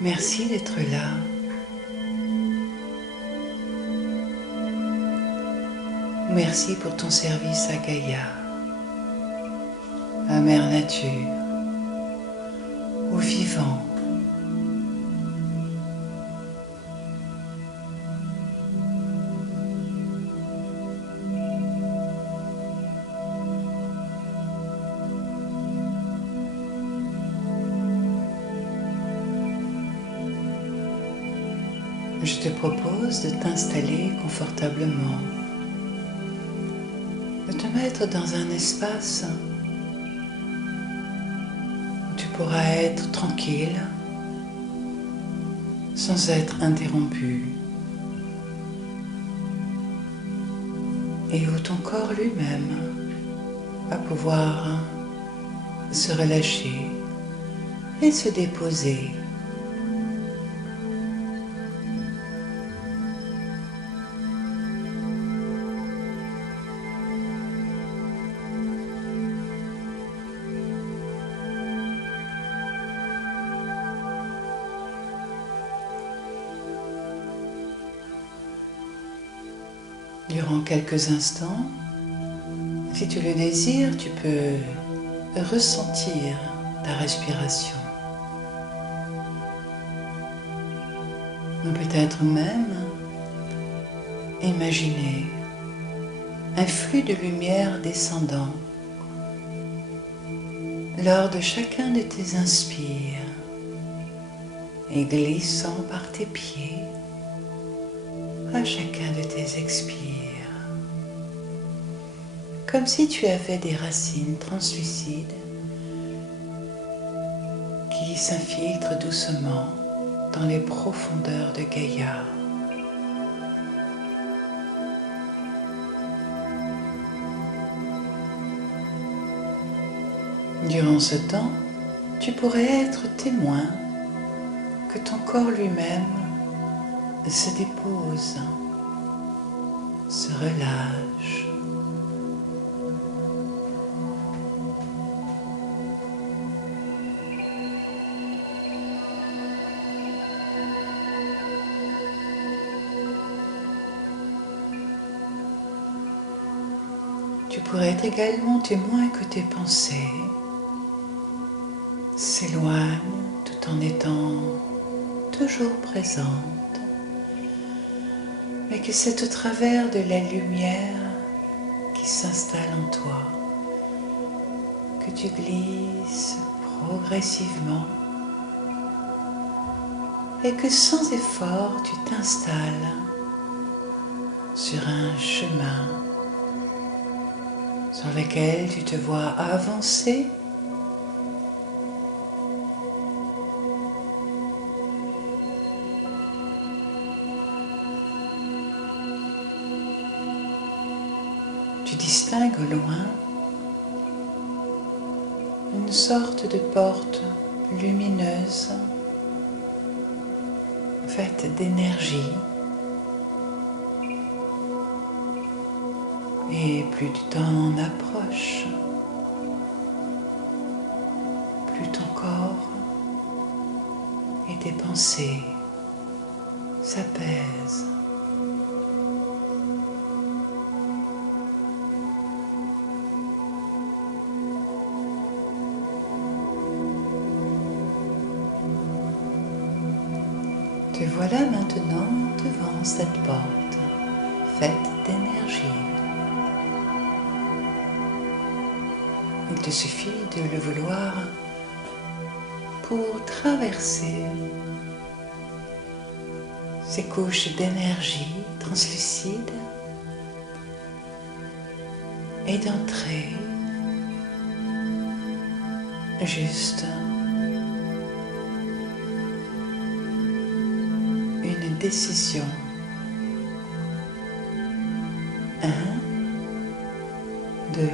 Merci d'être là. Merci pour ton service à Gaïa, à Mère Nature, aux vivants. Je te propose de t'installer confortablement, de te mettre dans un espace où tu pourras être tranquille, sans être interrompu, et où ton corps lui-même va pouvoir se relâcher et se déposer. Durant quelques instants, si tu le désires, tu peux ressentir ta respiration. Ou peut-être même imaginer un flux de lumière descendant lors de chacun de tes inspires et glissant par tes pieds à chacun de tes expires, comme si tu avais des racines translucides qui s'infiltrent doucement dans les profondeurs de Gaïa. Durant ce temps, tu pourrais être témoin que ton corps lui-même se dépose, se relâche. Tu pourrais être également témoin que tes pensées s'éloignent tout en étant toujours présentes, mais que c'est au travers de la lumière qui s'installe en toi que tu glisses progressivement et que sans effort tu t'installes sur un chemin sur lequel tu te vois avancer tu distingues au loin une sorte de porte lumineuse faite d'énergie, et plus tu t'en approches, plus ton corps et tes pensées s'apaisent. Te voilà maintenant devant cette porte faite d'énergie. Il te suffit de le vouloir pour traverser ces couches d'énergie translucide et d'entrer juste une décision. 1, 2,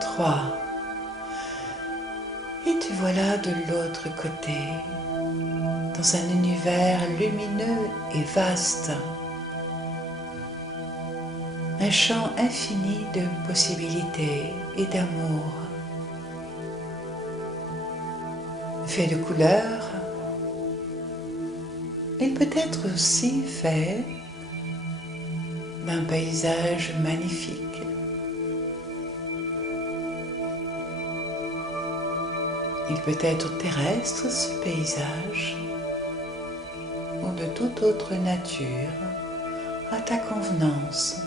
3. Et te voilà de l'autre côté, dans un univers lumineux et vaste. Un champ infini de possibilités et d'amour, fait de couleurs Il peut être aussi fait d'un paysage magnifique. Il peut être terrestre, ce paysage, ou de toute autre nature, à ta convenance.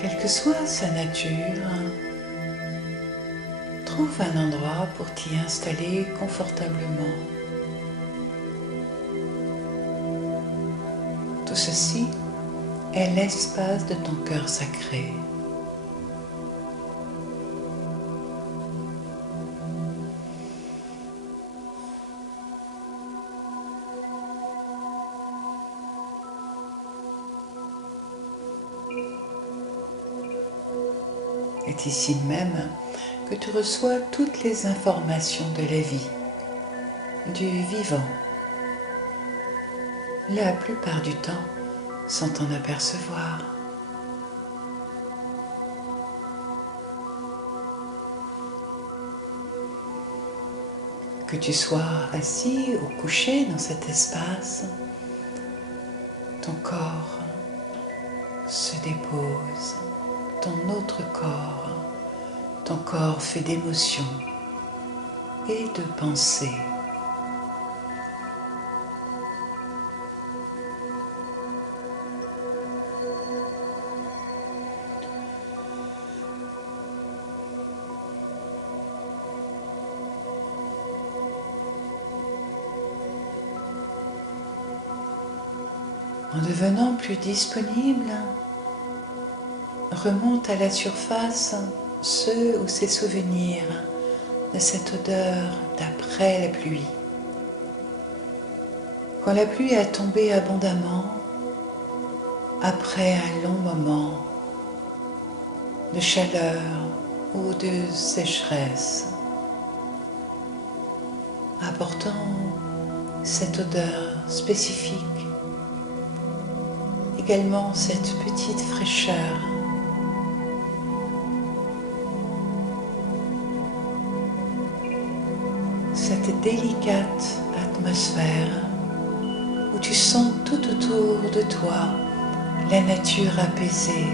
Quelle que soit sa nature, trouve un endroit pour t'y installer confortablement. Tout ceci est l'espace de ton cœur sacré. C'est ici même que tu reçois toutes les informations de la vie, du vivant. La plupart du temps, sans t'en apercevoir. Que tu sois assis ou couché dans cet espace, ton corps se dépose, ton autre corps, ton corps fait d'émotions et de pensées. En devenant plus disponible, remonte à la surface ceux ou ces souvenirs de cette odeur d'après la pluie. Quand la pluie a tombé abondamment, après un long moment de chaleur ou de sécheresse, apportant cette odeur spécifique, également cette petite fraîcheur. Cette délicate atmosphère où tu sens tout autour de toi la nature apaisée.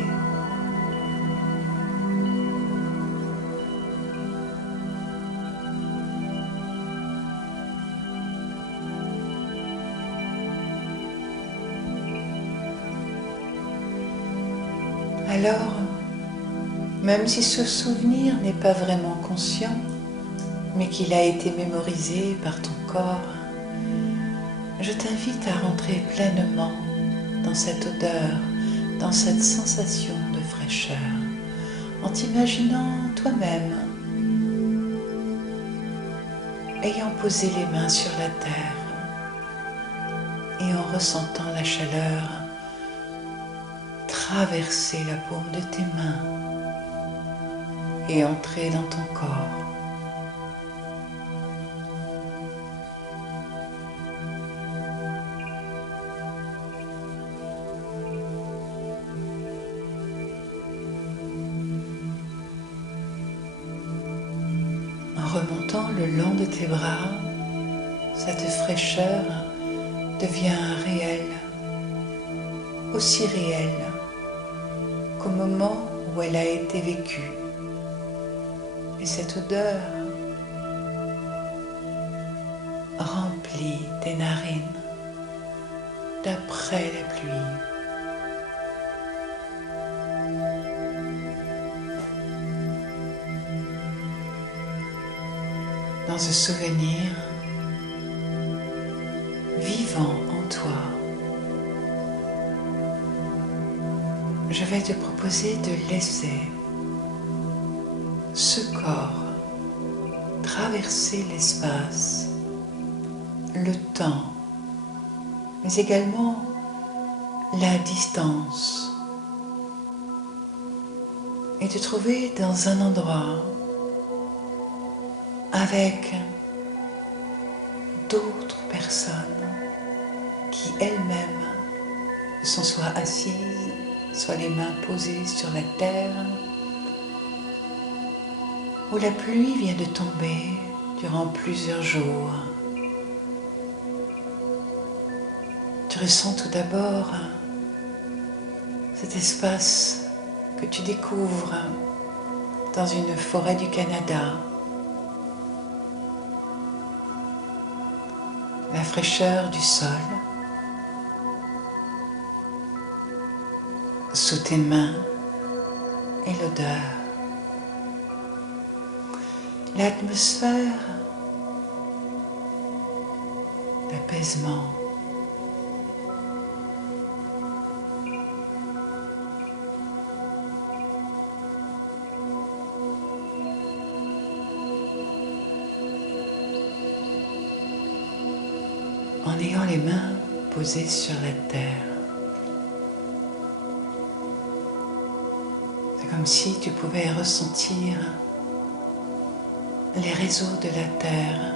Alors, même si ce souvenir n'est pas vraiment conscient, mais qu'il a été mémorisé par ton corps, je t'invite à rentrer pleinement dans cette odeur, dans cette sensation de fraîcheur, en t'imaginant toi-même ayant posé les mains sur la terre et en ressentant la chaleur traverser la paume de tes mains et entrer dans ton corps. En remontant le long de tes bras, cette fraîcheur devient réelle, aussi réelle qu'au moment où elle a été vécue. Et cette odeur remplit tes narines d'après la pluie. Dans ce souvenir vivant en toi, je vais te proposer de laisser ce corps traverser l'espace, le temps, mais également la distance, et te trouver dans un endroit avec d'autres personnes qui elles-mêmes sont soit assises, soit les mains posées sur la terre, où la pluie vient de tomber durant plusieurs jours. Tu ressens tout d'abord cet espace que tu découvres dans une forêt du Canada. La fraîcheur du sol sous tes mains et l'odeur. L'atmosphère d'apaisement. En ayant les mains posées sur la terre. C'est comme si tu pouvais ressentir les réseaux de la terre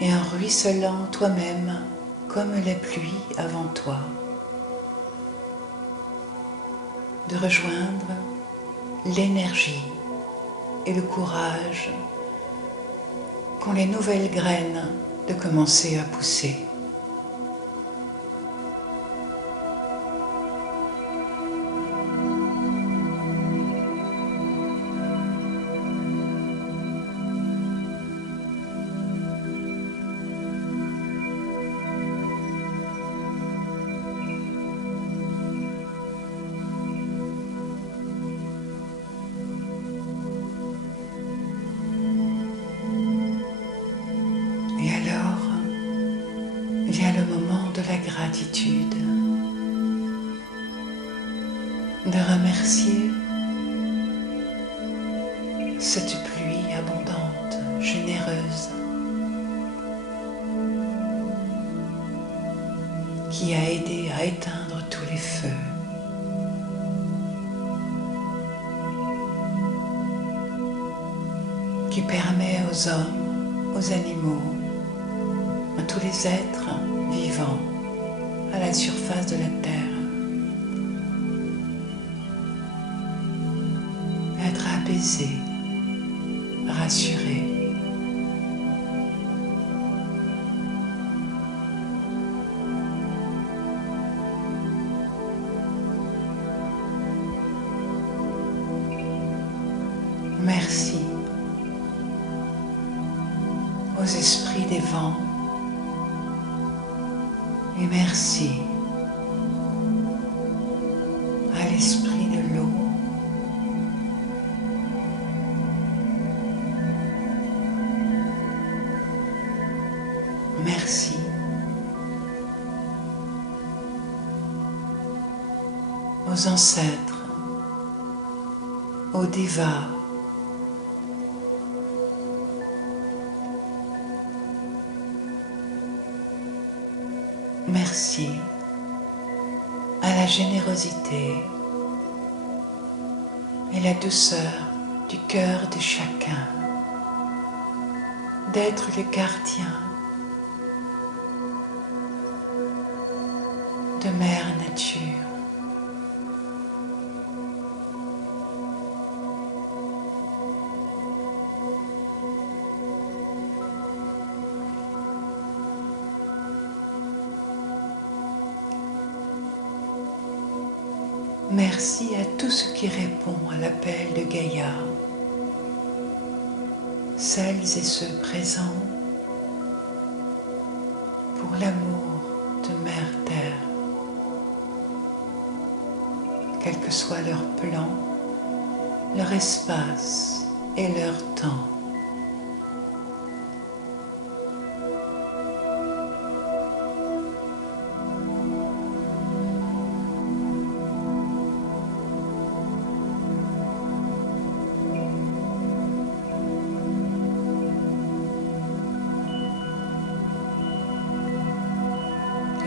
et en ruisselant toi-même comme la pluie avant toi, de rejoindre l'énergie et le courage qu'ont les nouvelles graines de commencer à pousser. Et alors vient le moment de la gratitude, de remercier cette pluie abondante, généreuse, qui a aidé à éteindre tous les feux. Qui permet aux hommes, aux animaux, à tous les êtres vivants à la surface de la terre d'être apaisés, rassurés. Merci aux esprits des vents et merci à l'esprit de l'eau. Merci aux ancêtres, aux dévas, merci à la générosité et la douceur du cœur de chacun, d'être le gardien de Mère Nature. Merci à tout ce qui répond à l'appel de Gaïa, celles et ceux présents pour l'amour de Mère Terre, quel que soit leur plan, leur espace et leur temps.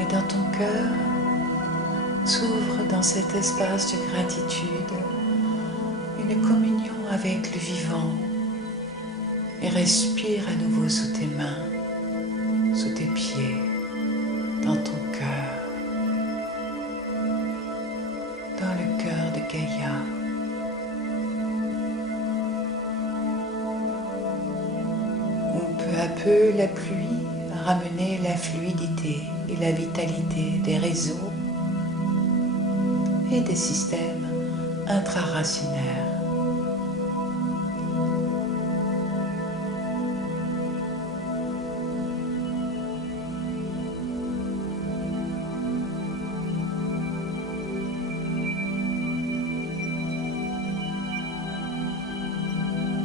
Et dans ton cœur, s'ouvre dans cet espace de gratitude une communion avec le vivant et respire à nouveau sous tes mains, sous tes pieds, dans ton cœur, dans le cœur de Gaïa. Peu à peu, la pluie a ramené la fluidité et la vitalité des réseaux et des systèmes intraracinaires.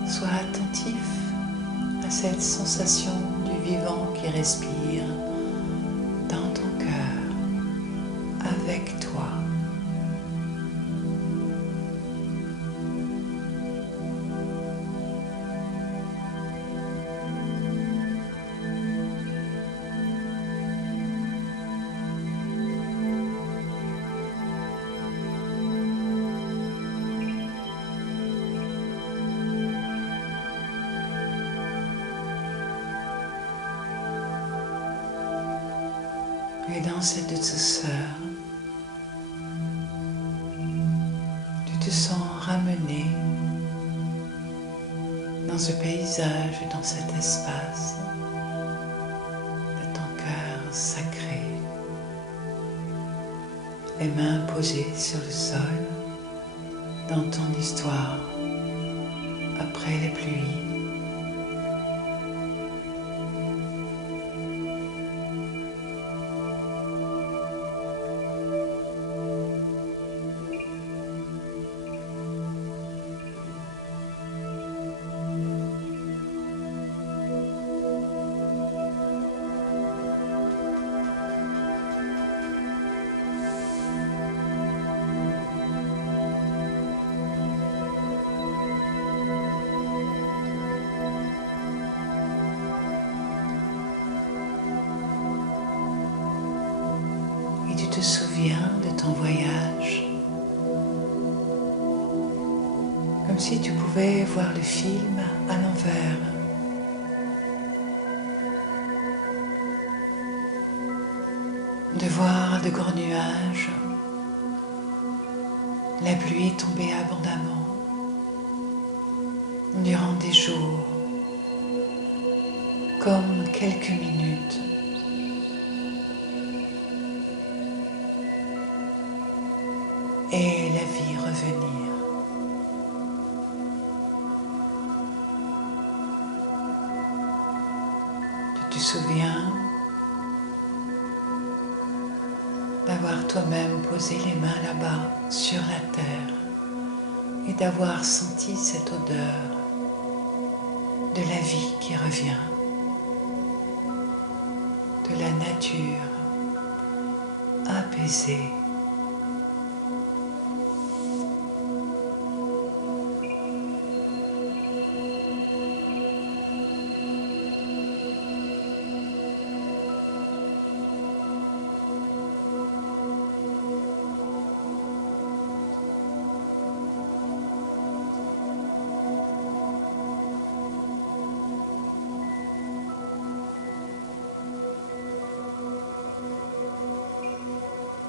Sois attentif à cette sensation du vivant qui respire dans ton cœur, avec toi. Et dans cette douceur, tu te sens ramené dans ce paysage, dans cet espace de ton cœur sacré. Les mains posées sur le sol, dans ton histoire, après les pluies. Et tu te souviens de ton voyage, comme si tu pouvais voir le film à l'envers. De voir de gros nuages, la pluie tomber abondamment durant des jours, comme quelques minutes. Et la vie revenir. Tu te souviens d'avoir toi-même posé les mains là-bas sur la terre et d'avoir senti cette odeur de la vie qui revient, de la nature apaisée.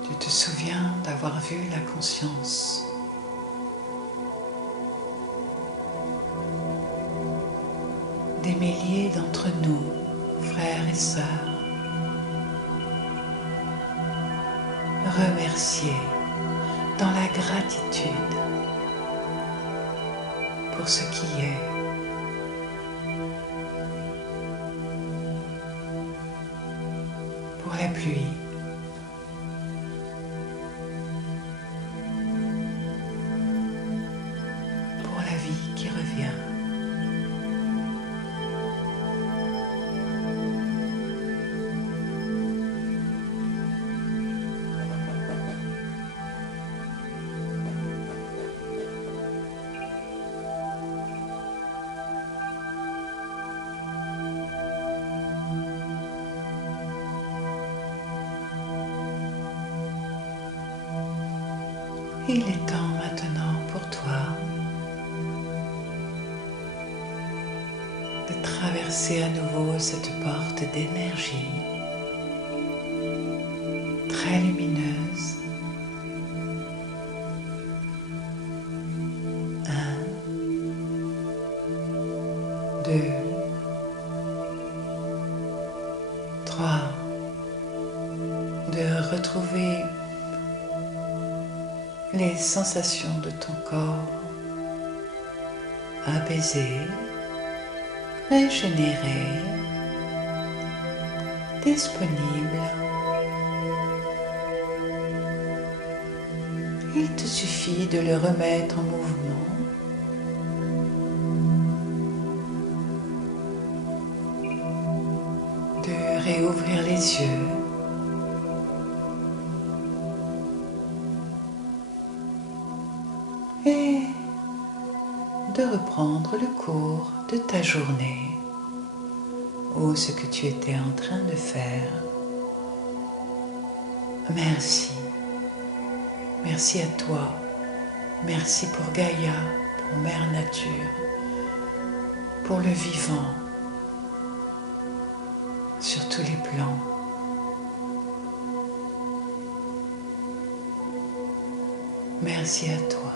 Tu te souviens d'avoir vu la conscience des milliers d'entre nous, frères et sœurs, remercier dans la gratitude pour ce qui est. Pour la pluie, pour la vie qui revient. Il est temps maintenant pour toi de traverser à nouveau cette porte d'énergie très lumineuse. 1, 2, retrouver les sensations de ton corps apaisé, régénéré, disponible. Il te suffit de le remettre en mouvement. De réouvrir les yeux. Et de reprendre le cours de ta journée ou ce que tu étais en train de faire. Merci. Merci à toi. Merci pour Gaïa, pour Mère Nature, pour le vivant, sur tous les plans. Merci à toi.